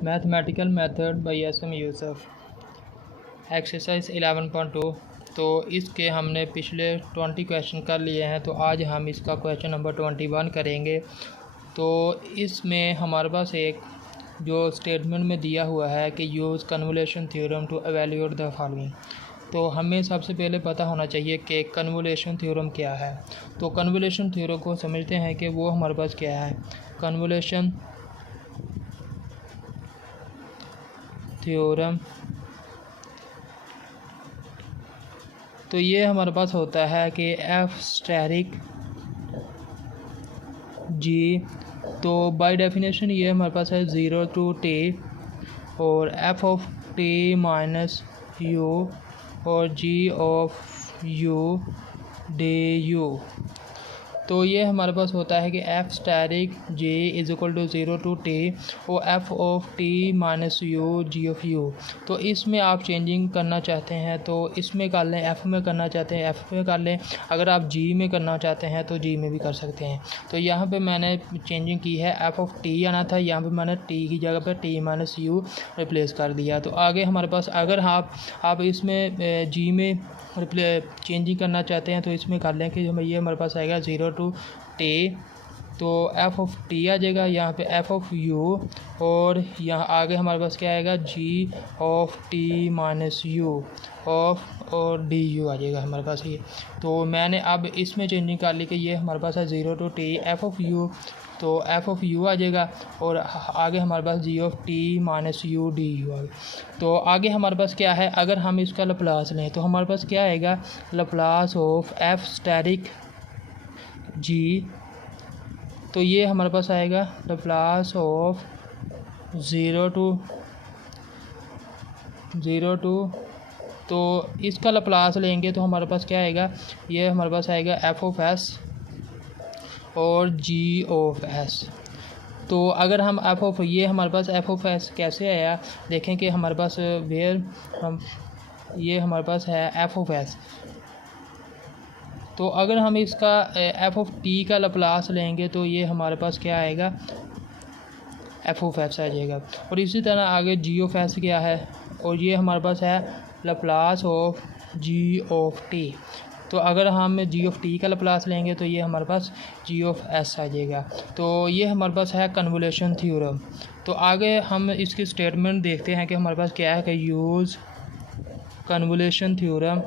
Mathematical method by SM. Yusuf. Exercise 11.2। तो इसके हमने पिछले 20 क्वेश्चन कर लिए हैं, तो आज हम इसका क्वेश्चन नंबर 21 करेंगे। तो इसमें हमारे पास एक जो स्टेटमेंट में दिया हुआ है कि use convolution theorem to evaluate the following. तो हमें सबसे पहले पता होना चाहिए कि कन्वोल्यूशन थ्योरम क्या है। तो कन्वोल्यूशन थ्योरम को समझते हैं कि वो हमारे पास क्या है। कन्वोल्यूशन थ्योरम, तो ये हमारे पास होता है कि एफ स्टेरिक जी, तो बाय डेफिनेशन ये हमारे पास है 0 to t और F of t minus U और G of U D U. तो ये हमारे पास होता है कि F asterisk G is equal to 0 to t और F of T minus U ji of you. तो इसमें आप चेंजिंग करना चाहते हैं तो इसमें कर लें, एफ़ में करना चाहते हैं एफ़ में कर लें, अगर आप जी में करना चाहते हैं तो जी में भी कर सकते हैं। तो यहाँ पे मैंने चेंजिंग की है, एफ ऑफ टी आना था, यहाँ पे मैंने टी की जगह पे टी माइनस यू रिप्लेस कर दिया। तो आगे हमारे पास अगर आप इसमें जी में चेंजिंग करना चाहते हैं तो इसमें कर लें कि ये हमारे पास आएगा 0 to t, तो एफ़ ऑफ टी आ जाएगा, यहाँ पे एफ़ ऑफ यू और यहाँ आगे हमारे पास क्या आएगा g of T minus u of और डी यू आ जाएगा हमारे पास ये। तो मैंने अब इसमें चेंजिंग कर ली कि ये हमारे पास है 0 to t f of you, तो एफ़ ऑफ यू आ जाएगा और आगे हमारे पास g of T minus u D u आ गया। तो आगे हमारे पास क्या है, अगर हम इसका लप्लास लें तो हमारे पास क्या आएगा, लप्लास ऑफ एफ स्टेरिक जी, तो ये हमारे पास आएगा लप्लास ऑफ 0 to तो इसका लप्लास लेंगे तो हमारे पास क्या आएगा, ये हमारे पास आएगा एफ ऑफ एस और जी ऑफ एस। तो अगर हम एफ ऑफ ये हमारे पास एफ ऑफ एस कैसे आया, देखें कि हमारे पास ये हमारे पास है एफ ऑफ एस। तो अगर हम इसका एफ ऑफ टी का लप्लास लेंगे तो ये हमारे पास क्या आएगा, एफ ऑफ एस आ जाएगा। और इसी तरह आगे जी ऑफ एस क्या है, और ये हमारे पास है Laplace of G of T. तो अगर हम जी ऑफ टी का लप्लास लेंगे तो ये हमारे पास जी ऑफ एस आ जाएगा। तो ये हमारे पास है कन्वोल्यूशन थ्योरम। तो आगे हम इसकी स्टेटमेंट देखते हैं कि हमारे पास क्या है कि use convolution theorem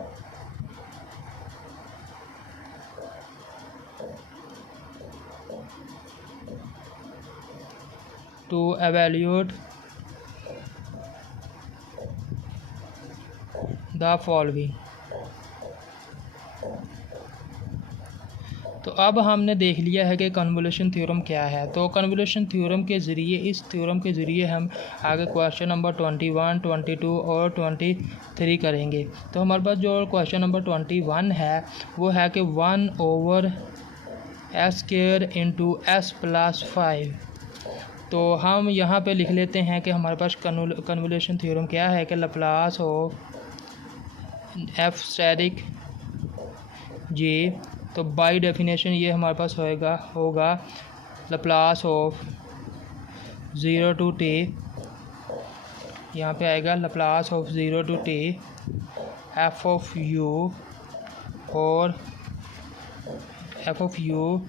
to evaluate the following. तो अब हमने देख लिया है कि कन्वोल्यूशन थ्योरम क्या है। तो कन्वोल्यूशन थ्योरम के ज़रिए, इस थ्योरम के ज़रिए हम आगे क्वेश्चन नंबर 21, 22 और 23 करेंगे। तो हमारे पास जो क्वेश्चन नंबर 21 है वो है कि 1/s² इंटू s + 5। तो हम यहाँ पे लिख लेते हैं कि हमारे पास कन्वोल्यूशन थ्योरम क्या है कि लप्लास ऑफ एफ स्टेरिक जी, तो बाय डेफिनेशन ये हमारे पास होगा लप्लास ऑफ 0 to t, यहाँ पे आएगा Laplace of 0 to t f of u और F of u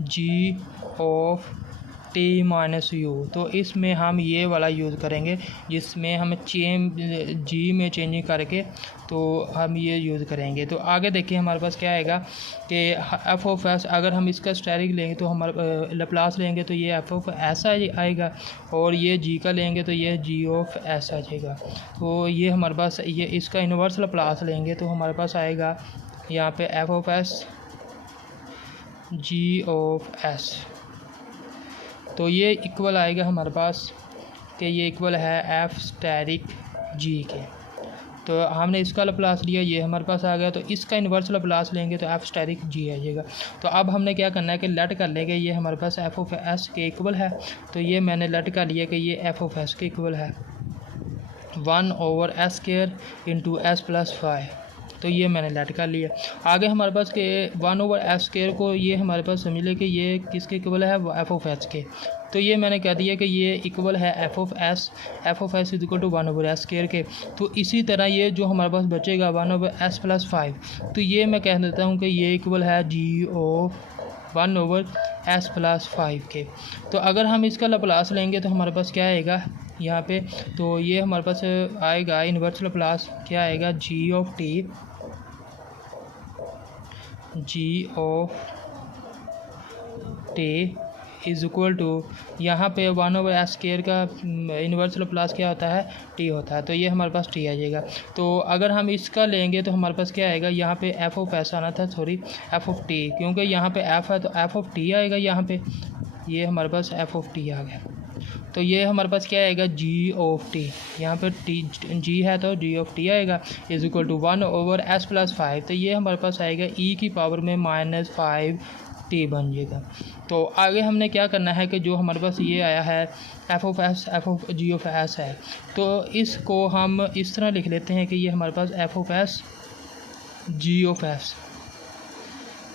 ji of T minus u. तो इसमें हम ये वाला यूज़ करेंगे जिसमें हम जी में चेंजिंग करके तो हम ये यूज़ करेंगे। तो आगे देखिए हमारे पास क्या आएगा कि एफ ऑफ एस, अगर हम इसका स्टेरिक लेंगे तो हमारे लप्लास लेंगे तो ये एफ ऑफ एस आएगा, और ये जी का लेंगे तो ये जी ऑफ एस आ जाएगा। तो ये हमारे पास ये इसका इन्वर्स लप्लास लेंगे तो हमारे पास आएगा यहाँ पे F of S G of S. तो ये इक्वल आएगा हमारे पास कि ये इक्वल है एफ स्टेरिक जी के। तो हमने इसका लप्लास लिया, ये हमारे पास आ गया, तो इसका इन्वर्स लप्लास लेंगे तो एफ स्टेरिक जी आ जाएगा। तो अब हमने क्या करना है कि लेट कर लेंगे, ये हमारे पास एफ ऑफ एस के इक्वल है, तो ये मैंने लेट कर लिया कि ये एफ ऑफ एस के इक्वल है 1/s² इंटू s + 5। तो ये मैंने लेट कर लिया। आगे हमारे पास के 1/s² को ये हमारे पास समझ ले कि ये किसके इक्वल है, एफ ऑफ एस के। तो ये मैंने कह दिया कि ये इक्वल है F of S is equal to 1/s² के। तो इसी तरह ये जो हमारे पास बचेगा 1/s+5, तो ये मैं कह देता हूँ कि ये इक्वल है g ऑफ 1/s+5 के। तो अगर हम इसका लप्लास लेंगे तो हमारे पास क्या आएगा यहाँ पे, तो ये हमारे पास आएगा इन्वर्स लप्लास क्या आएगा, g of t is equal to, यहाँ पे 1/s² का इन्वर्स लप्लास क्या होता है, t होता है। तो ये हमारे पास t आ जाएगा। तो अगर हम इसका लेंगे तो हमारे पास क्या आएगा, यहाँ पे f ऑफ s आना था, सॉरी f ऑफ t, क्योंकि यहाँ पे f है तो f ऑफ t आएगा यहाँ पे, ये हमारे पास f ऑफ t आ गया। तो ये हमारे पास क्या आएगा, g ऑफ t, यहाँ पे g है तो g ऑफ t आएगा इज़ इक्वल टू 1/s+5। तो ये हमारे पास आएगा e की पावर में -5t बन जाएगा। तो आगे हमने क्या करना है कि जो हमारे पास ये आया है f of g of s है, तो इसको हम इस तरह लिख लेते हैं कि ये हमारे पास f of s g of s।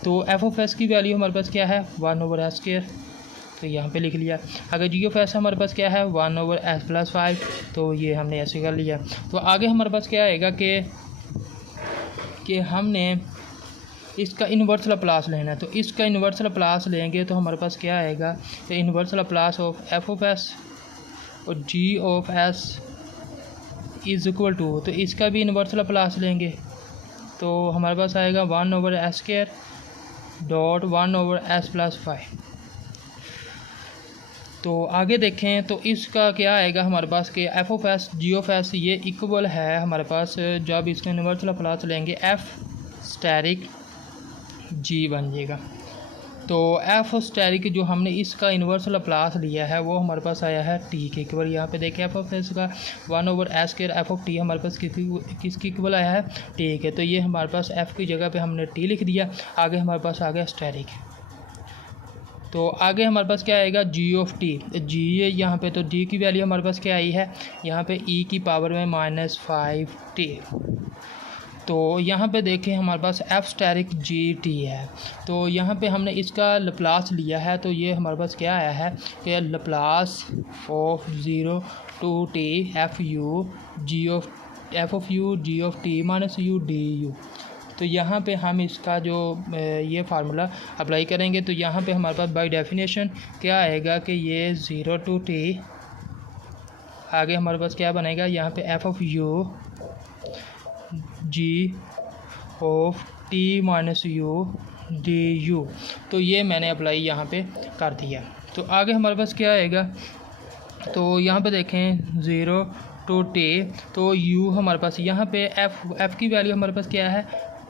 तो f ऑफ s की वैल्यू हमारे पास क्या है 1/s², तो यहाँ पे लिख लिया। अगर g ऑफ s हमारे पास क्या है 1/s+5, तो ये हमने ऐसे कर लिया। तो आगे हमारे पास क्या आएगा कि हमने इसका इन्वर्स लप्लास लेना है। तो इसका इन्वर्स लप्लास लेंगे तो हमारे पास क्या आएगा, तो inverse Laplace of f of s और g of s is equal to, तो इसका भी इन्वर्स लप्लास लेंगे तो हमारे पास आएगा 1/s² डॉट 1/s+5। तो आगे देखें तो इसका क्या आएगा हमारे पास कि f of s g of s ये इक्वल है हमारे पास, जब इसका इन्वर्स लप्लास लेंगे f स्टैरिक g बन जाएगा। तो f स्टैरिक जो हमने इसका इन्वर्स लप्लास लिया है वो हमारे पास आया है t के इक्वल। यहाँ पे देखें f ऑफ s का 1/s² f ऑफ t हमारे पास किसकी इक्वल आया है, t के। तो ये हमारे पास f की जगह पे हमने t लिख दिया। आगे हमारे पास आ गया स्टैरिक। तो आगे हमारे पास क्या आएगा, g ऑफ t, g यहाँ पे, तो g की वैल्यू हमारे पास क्या आई है यहाँ पे e की पावर में -5t। तो यहाँ पे देखें हमारे पास f स्टैरिक g t है। तो यहाँ पे हमने इसका लप्लास लिया है, तो ये हमारे पास क्या आया है कि Laplace of 0 to t f of u g of t minus u du। तो यहाँ पे हम इसका जो ये फार्मूला अप्लाई करेंगे तो यहाँ पे हमारे पास बाय डेफिनेशन क्या आएगा कि ये 0 to t, आगे हमारे पास क्या बनेगा यहाँ पे f of u g of t minus u du। तो ये मैंने अप्लाई यहाँ पे कर दिया। तो आगे हमारे पास क्या आएगा, तो यहाँ पे देखें 0 to t, तो u हमारे पास यहाँ पे f की वैल्यू हमारे पास क्या है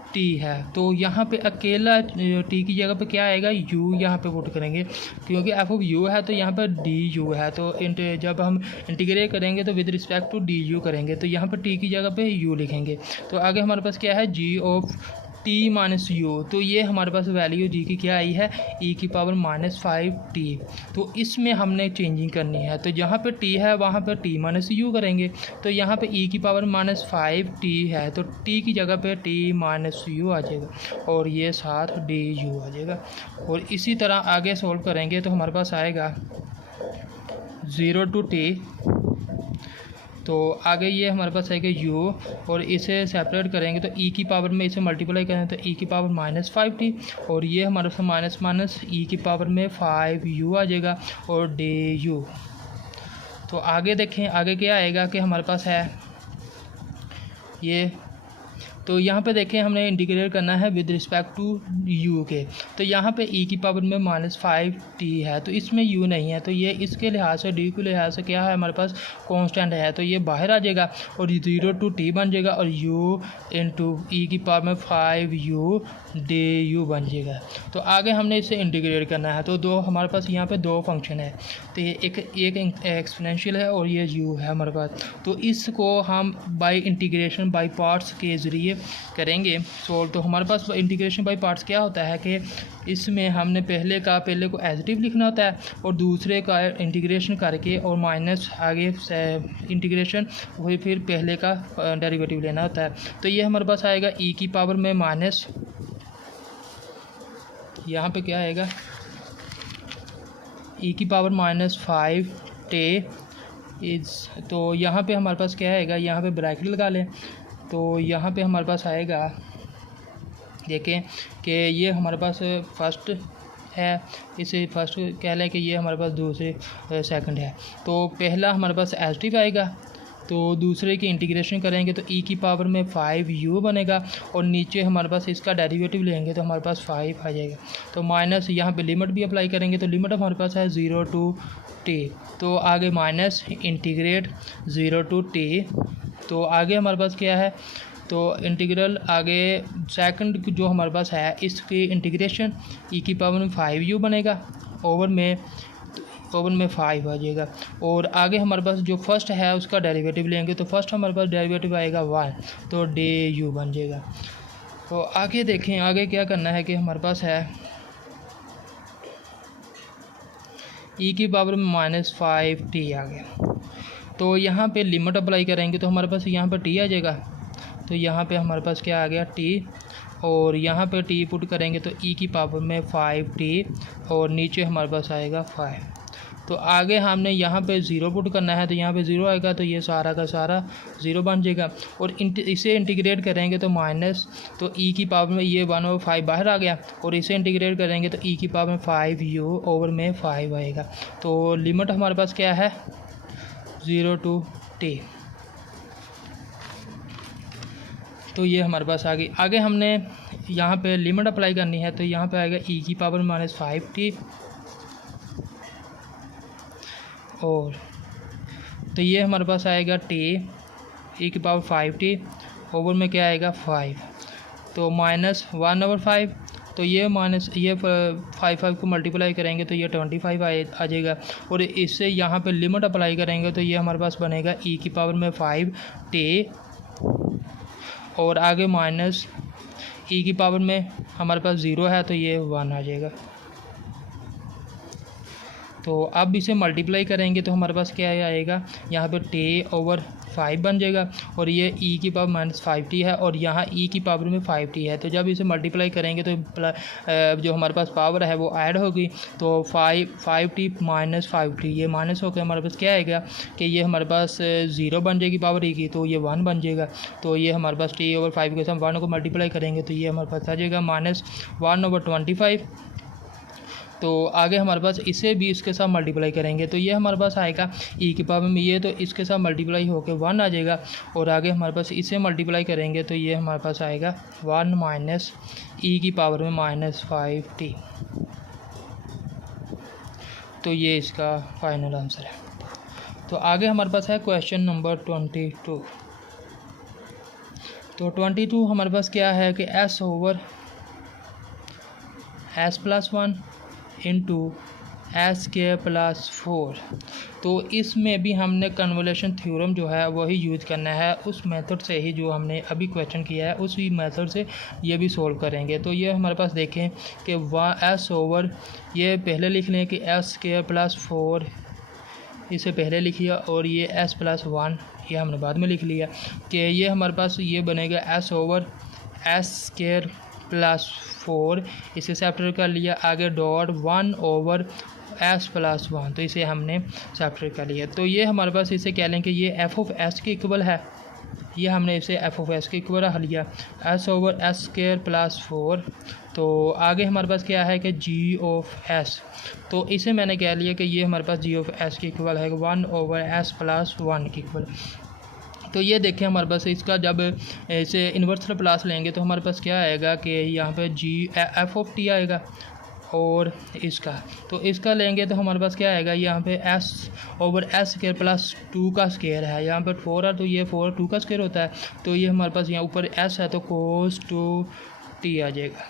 t है। तो यहाँ पे अकेला t की जगह पे क्या आएगा u यहाँ पे पुट करेंगे, क्योंकि f ऑफ u है तो यहाँ पर du है। तो जब हम इंटीग्रेट करेंगे तो विद रिस्पेक्ट टू du करेंगे, तो यहाँ पर t की जगह पे u लिखेंगे। तो आगे हमारे पास क्या है g of t minus u। तो ये हमारे पास वैल्यू g की क्या आई है e की पावर -5t। तो इसमें हमने चेंजिंग करनी है, तो जहाँ पे t है वहाँ पे t माइनस u करेंगे। तो यहाँ पे e की पावर -5t है तो t की जगह पे t माइनस u आ जाएगा और ये साथ du आ जाएगा। और इसी तरह आगे सोल्व करेंगे तो हमारे पास आएगा 0 to t, तो आगे ये हमारे पास आएगा u और इसे सेपरेट करेंगे तो e की पावर में इसे मल्टीप्लाई करें तो e की पावर -5t और ये हमारे पास माइनस माइनस e की पावर में 5u आ जाएगा और du। तो आगे देखें आगे क्या आएगा कि हमारे पास है ये, तो यहाँ पे देखें हमने इंटीग्रेट करना है विद रिस्पेक्ट टू u के। तो यहाँ पे e की पावर में -5t है तो इसमें u नहीं है, तो ये इसके लिहाज से d के लिहाज से क्या है हमारे पास कांस्टेंट है, तो ये बाहर आ जाएगा और 0 to t बन जाएगा और u इंटू e की पावर में 5u du बन जाएगा। तो आगे हमने इसे इंटीग्रेट करना है, तो दो हमारे पास यहाँ पे दो फंक्शन है, तो ये एक एक्सपोनेंशियल है और ये u है हमारे पास। तो इसको हम बाय इंटीग्रेशन बाय पार्ट्स के ज़रिए करेंगे सोल्व। तो हमारे पास इंटीग्रेशन बाय पार्ट्स क्या होता है कि इसमें हमने पहले को एडिटिव लिखना होता है और दूसरे का इंटीग्रेशन करके और माइनस आगे इंटीग्रेशन वही फिर पहले का डेरिवेटिव लेना होता है। तो ये हमारे पास आएगा e की पावर में माइनस, यहाँ पे क्या आएगा ई की पावर -5 टे इज़, तो यहाँ पे हमारे पास क्या आएगा, यहाँ पे ब्रैकेट लगा लें तो यहाँ पे हमारे पास आएगा, देखें कि ये हमारे पास फर्स्ट है, इसे फर्स्ट कह लें कि ये हमारे पास दूसरे सेकंड है। तो पहला हमारे पास एडिटिव आएगा, तो दूसरे की इंटीग्रेशन करेंगे तो ई की पावर में 5u बनेगा और नीचे हमारे पास इसका डेरिवेटिव लेंगे तो हमारे पास 5 आ जाएगा। तो माइनस यहाँ पे लिमिट भी अप्लाई करेंगे तो लिमिट हमारे पास है 0 to t, तो आगे माइनस इंटीग्रेट 0 to t, तो आगे हमारे पास क्या है, तो इंटीग्रल आगे सेकंड जो हमारे पास है इसकी इंटीग्रेशन ई की पावर में 5u बनेगा, ओवर में 5 आ जाएगा और आगे हमारे पास जो फर्स्ट है उसका डेरिवेटिव लेंगे तो फर्स्ट हमारे पास डेरिवेटिव आएगा 1, तो डे यू बन जाएगा। तो आगे देखें, आगे क्या करना है कि हमारे पास है ई की पावर में -5t आ गया, तो यहाँ पे लिमिट अप्लाई करेंगे तो हमारे पास यहाँ पर t आ जाएगा, तो यहाँ पे हमारे पास क्या आ गया t, और यहाँ पे t पुट करेंगे तो ई की पावर में 5t और नीचे हमारे पास आएगा 5। तो आगे हमने यहाँ पे 0 पुट करना है तो यहाँ पे 0 आएगा, तो ये सारा का सारा 0 बन जाएगा और इसे इंटीग्रेट करेंगे तो माइनस, तो ई की पावर में ये 1/5 बाहर आ गया और इसे इंटीग्रेट करेंगे तो ई की पावर में 5u ओवर में 5 आएगा। तो लिमिट हमारे पास क्या है 0 to t, तो ये हमारे पास आगे हमने यहाँ पे लिमिट अप्लाई करनी है तो यहाँ पे आएगा ई की पावर -5t और तो ये हमारे पास आएगा t ई की पावर 5t ओवर में क्या आएगा 5, तो -1/5, तो ये 5 को मल्टीप्लाई करेंगे तो ये 25 आ जाएगा और इससे यहाँ पे लिमिट अप्लाई करेंगे तो ये हमारे पास बनेगा ई की पावर में 5t और आगे माइनस ई की पावर में हमारे पास 0 है तो ये 1 आ जाएगा। तो अब इसे मल्टीप्लाई करेंगे तो हमारे पास क्या आएगा, यहाँ पे t ओवर 5 बन जाएगा और ये e की पावर -5t है और यहाँ e की पावर में 5t है, तो जब इसे मल्टीप्लाई करेंगे तो जो हमारे पास पावर है वो ऐड होगी, तो 5t - 5t ये माइनस होकर हमारे पास क्या आएगा कि ये हमारे पास 0 बन जाएगी पावर e की, तो ये 1 बन जाएगा। तो ये हमारे पास t ओवर 5 के साथ 1 को मल्टीप्लाई करेंगे तो ये हमारे पास आ जाएगा -1/25। तो आगे हमारे पास इसे भी इसके साथ मल्टीप्लाई करेंगे तो ये हमारे पास आएगा ई की पावर में ये, तो इसके साथ मल्टीप्लाई होकर 1 आ जाएगा और आगे हमारे पास इसे मल्टीप्लाई करेंगे तो ये हमारे पास आएगा 1 माइनस ई की पावर में -5t। तो ये इसका फाइनल आंसर है। तो आगे हमारे पास है क्वेश्चन नंबर 22। तो 22 हमारे पास क्या है कि s over s+1 into s²+4, तो इसमें भी हमने कन्वोल्यूशन थ्योरम जो है वही यूज़ करना है, उस मेथड से ही जो हमने अभी क्वेश्चन किया है उसी मेथड से ये भी सोल्व करेंगे। तो ये हमारे पास देखें कि s ओवर ये पहले लिख लें कि s²+4 इसे पहले लिखिए और ये s+1 ये हमने बाद में लिख लिया कि ये हमारे पास ये बनेगा s ओवर s²+4 इसे सेपरेट कर लिया, आगे डॉट 1 ओवर s+1 तो इसे हमने सेपरेट कर लिया। तो ये हमारे पास इसे कह लें कि ये f(s) के इक्वल है, ये हमने इसे f(s) के इक्वल रख लिया s ओवर s²+4। तो आगे हमारे पास क्या है कि g(s), तो इसे मैंने कह लिया कि ये हमारे पास g(s) के इक्वल है 1 ओवर s+1 के इक्वल। तो ये देखें हमारे पास इसका जब इसे इन्वर्स प्लास लेंगे तो हमारे पास क्या आएगा कि यहाँ पे f(t) आएगा और तो इसका लेंगे तो हमारे पास क्या आएगा, यहाँ पे s ओवर s²+2 का स्क्वायर है, यहाँ पर 4 है तो ये 4 2 का स्क्वायर होता है, तो ये हमारे पास यहाँ ऊपर s है तो cos 2t आ जाएगा।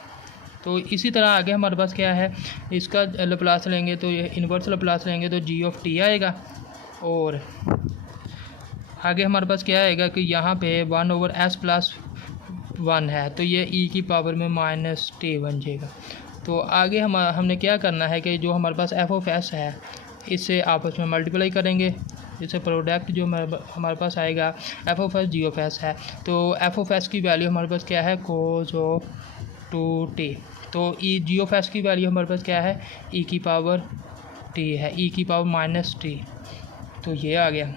तो इसी तरह आगे हमारे पास क्या है, इसका लप्लास लेंगे तो ये इन्वर्स लप्लास लेंगे तो g(t) आएगा और आगे हमारे पास क्या आएगा कि यहाँ पे 1 ओवर s+1 है तो ये e की पावर में -t बन जाएगा। तो आगे हमने क्या करना है कि जो हमारे पास f(s) है इसे आपस में मल्टीप्लाई करेंगे, इसे प्रोडक्ट जो हमारे पास आएगा f(s) g(s) है, तो f(s) की वैल्यू हमारे पास क्या है cos 2t, तो g(s) की वैल्यू हमारे पास क्या है e की पावर टी है, ई की पावर माइनस टी, तो ये आ गया।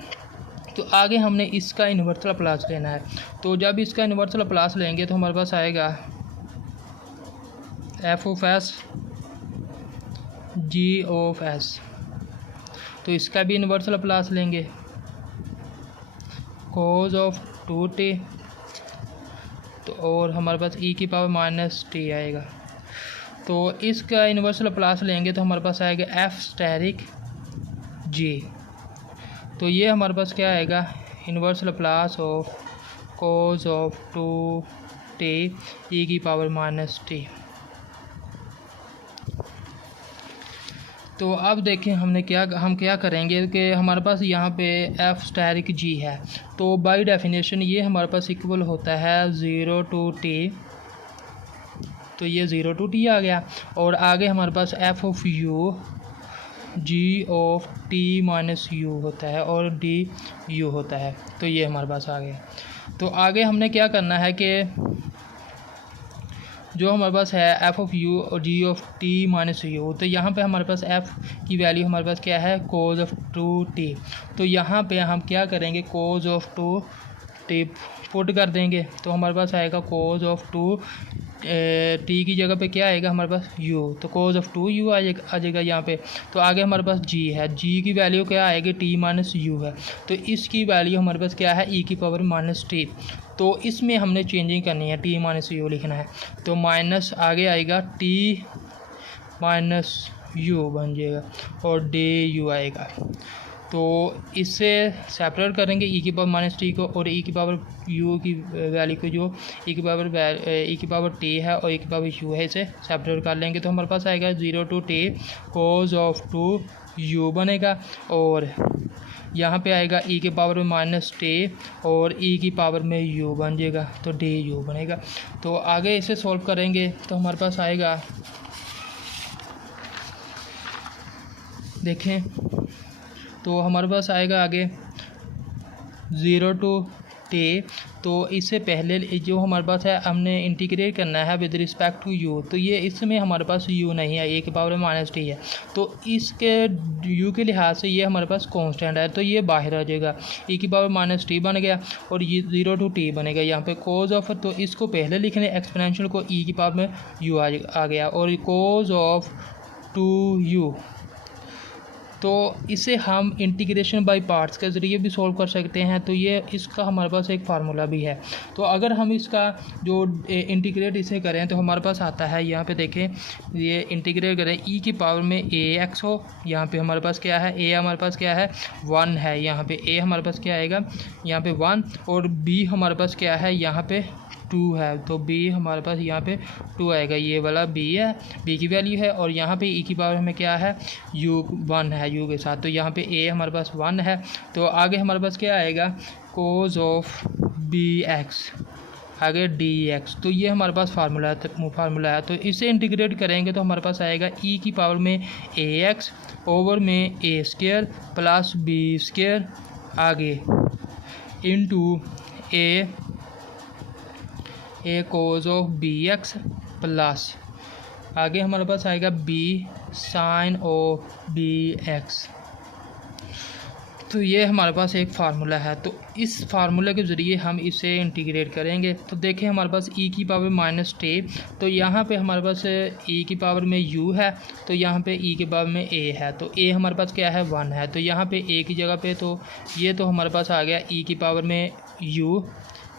तो आगे हमने इसका इन्वर्स लाप्लास लेना है। तो जब इसका इन्वर्स लाप्लास लेंगे तो हमारे पास आएगा F of S G of S. तो इसका भी इन्वर्स लाप्लास लेंगे, कोज ऑफ 2t, तो और हमारे पास ई की पावर माइनस टी आएगा। तो इसका इन्वर्स लाप्लास लेंगे तो हमारे पास आएगा एफ स्टेरिक जी। तो ये हमारे पास क्या आएगा, inverse Laplace of cos of 2t e की पावर माइनस टी। तो अब देखें हम क्या करेंगे कि हमारे पास यहाँ पे एफ स्टेरिक जी है, तो बाय डेफिनेशन ये हमारे पास इक्वल होता है 0 to t, तो ये 0 to t आ गया। और आगे हमारे पास f of u ji of T minus u होता है और डी यू होता है, तो ये हमारे पास आ गया। तो आगे हमने क्या करना है कि जो हमारे पास है एफ ऑफ यू और G of T minus u, तो यहाँ पे हमारे पास एफ की वैल्यू हमारे पास क्या है, कोज ऑफ 2t। तो यहाँ पे हम क्या करेंगे, कोज ऑफ 2t पुट कर देंगे, तो हमारे पास आएगा कोज ऑफ 2t की जगह पे क्या आएगा हमारे पास u, तो कोज ऑफ 2u आ जाएगा यहाँ पे। तो आगे हमारे पास g है, g की वैल्यू क्या आएगी, t माइनस यू है, तो इसकी वैल्यू हमारे पास क्या है, e की पावर माइनस टी। तो इसमें हमने चेंजिंग करनी है, t माइनस यू लिखना है, तो माइनस आगे आएगा t माइनस यू बन जाएगा और डी यू आएगा। तो इससे सेपरेट करेंगे ई की पावर माइनस टी को और ई की पावर यू की वैल्यू को, जो ई की पावर टी है और ई की पावर यू है, इसे सेपरेट कर लेंगे। तो हमारे पास आएगा 0 to t cause of 2u बनेगा, और यहाँ पे आएगा ई के पावर में माइनस टी और ई की पावर में u बन जाएगा, तो डी यू बनेगा। तो आगे इसे सॉल्व करेंगे तो हमारे पास आएगा, देखें तो हमारे पास आएगा आगे 0 to t। तो इससे पहले जो हमारे पास है हमने इंटीग्रेट करना है विद रिस्पेक्ट टू u, तो ये इसमें हमारे पास u नहीं है, ए की पावर माइनस टी है, तो इसके u के लिहाज से ये हमारे पास कांस्टेंट है, तो ये बाहर आ जाएगा, e की पावर माइनस टी बन गया और ये 0 to t बनेगा यहाँ पे कोज ऑफ, तो इसको पहले लिखने एक्सपोनेंशियल को e की पावर में u आ गया और कोज ऑफ 2u। तो इसे हम इंटीग्रेशन बाय पार्ट्स के ज़रिए भी सॉल्व कर सकते हैं, तो ये इसका हमारे पास एक फार्मूला भी है। तो अगर हम इसका जो इंटीग्रेट इसे करें तो हमारे पास आता है, यहाँ पे देखें, ये इंटीग्रेट करें e की पावर में ax हो, यहाँ पे हमारे पास क्या है, a हमारे पास क्या है 1 है, यहाँ पे a हमारे पास क्या आएगा, यहाँ पे 1, और b हमारे पास क्या है, यहाँ पे 2 है, तो b हमारे पास यहाँ पे 2 आएगा, ये वाला b है, b की वैल्यू है, और यहाँ पे e की पावर में क्या है, u 1 है u के साथ, तो यहाँ पे a हमारे पास 1 है। तो आगे हमारे पास क्या आएगा, कोज ऑफ bx, आगे dx, तो ये हमारे पास फार्मूला है। तो इसे इंटीग्रेट करेंगे तो हमारे पास आएगा e की पावर में ax ओवर में a square plus b square आगे into a cos of b x plus आगे हमारे पास आएगा b sine of b x. तो ये हमारे पास एक फार्मूला है, तो इस फार्मूला के ज़रिए हम इसे इंटीग्रेट करेंगे। तो देखें हमारे पास e की पावर माइनस टी, तो यहाँ पे हमारे पास e की पावर में u है, तो यहाँ पे e की पावर में a है, तो a हमारे पास क्या है 1 है, तो यहाँ पे a की जगह पे तो ये तो हमारे पास आ गया e की पावर में u,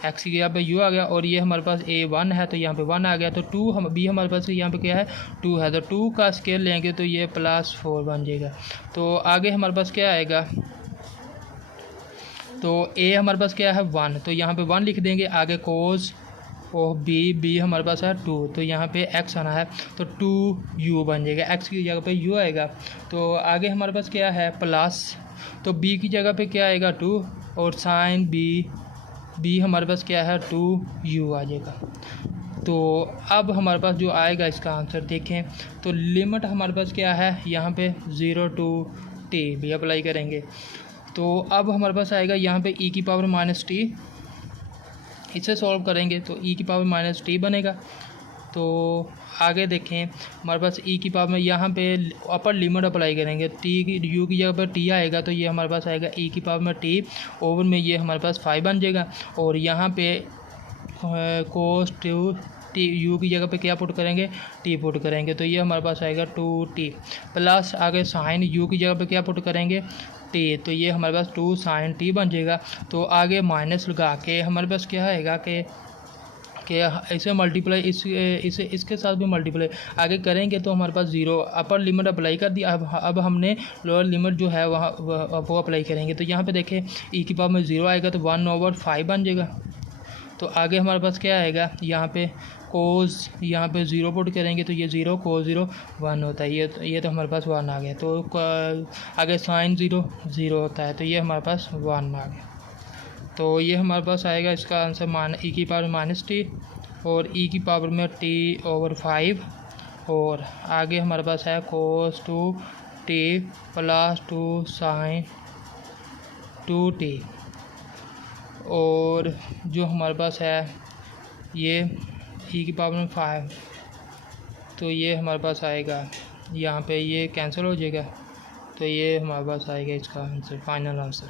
x की जगह पे u आ गया, और ये हमारे पास a 1 है तो यहाँ पे 1 आ गया, तो 2 b हमारे पास यहाँ पे क्या है 2 है, तो 2 का स्केल लेंगे तो ये +4 बन जाएगा। तो आगे हमारे पास क्या आएगा, तो a हमारे पास क्या है 1, तो यहाँ पे 1 लिख देंगे, आगे कोस ऑफ b हमारे पास है 2, तो यहाँ पे x आना है तो 2u बन जाएगा, x की जगह पे u आएगा। तो आगे हमारे पास क्या है प्लस, तो b की जगह पे क्या आएगा 2, और साइन b हमारे पास क्या है 2u आ जाएगा। तो अब हमारे पास जो आएगा इसका आंसर देखें, तो लिमिट हमारे पास क्या है, यहाँ पे 0 to t भी अप्लाई करेंगे, तो अब हमारे पास आएगा यहाँ पे e की पावर माइनस टी, इसे सॉल्व करेंगे तो e की पावर माइनस टी बनेगा, तो आगे देखें हमारे पास ई की पावर में यहाँ पे अपर लिमिट अप्लाई करेंगे, टी की यू की जगह पर टी आएगा तो ये हमारे पास आएगा ई की पावर में टी ओवर में ये हमारे पास 5 बन जाएगा। और यहाँ पे कोस टू टी यू की जगह पे क्या पुट करेंगे, टी पुट करेंगे तो ये हमारे पास आएगा 2t प्लस आगे साइन यू की जगह पे क्या पुट करेंगे, टी, तो ये हमारे पास 2 sin t बन जाएगा। तो आगे माइनस लगा के हमारे पास क्या आएगा कि इसे मल्टीप्लाई इसे इसके साथ भी मल्टीप्लाई आगे करेंगे तो हमारे पास ज़ीरो अपर लिमिट अप्लाई कर दी। अब हमने लोअर लिमिट जो है वहाँ वो अप्लाई करेंगे। तो यहाँ पे देखें ई की पावर में 0 आएगा तो 1/5 बन जाएगा। तो आगे हमारे पास क्या आएगा, यहाँ पे कोस यहाँ पे 0 पुट करेंगे तो ये 0 कोस 0 1 होता है। ये तो हमारे पास 1 आ गया। तो आगे साइन 0 होता है तो ये हमारे पास 1 आ गया। तो ये हमारे पास आएगा इसका आंसर ई की पावर -t और ई की पावर में t/5 और आगे हमारे पास है cos 2t plus 2 sin 2t और जो हमारे पास है ये ई की पावर में 5 तो ये हमारे पास आएगा, यहाँ पे ये कैंसिल हो जाएगा तो ये हमारे पास आएगा इसका आंसर, फाइनल आंसर।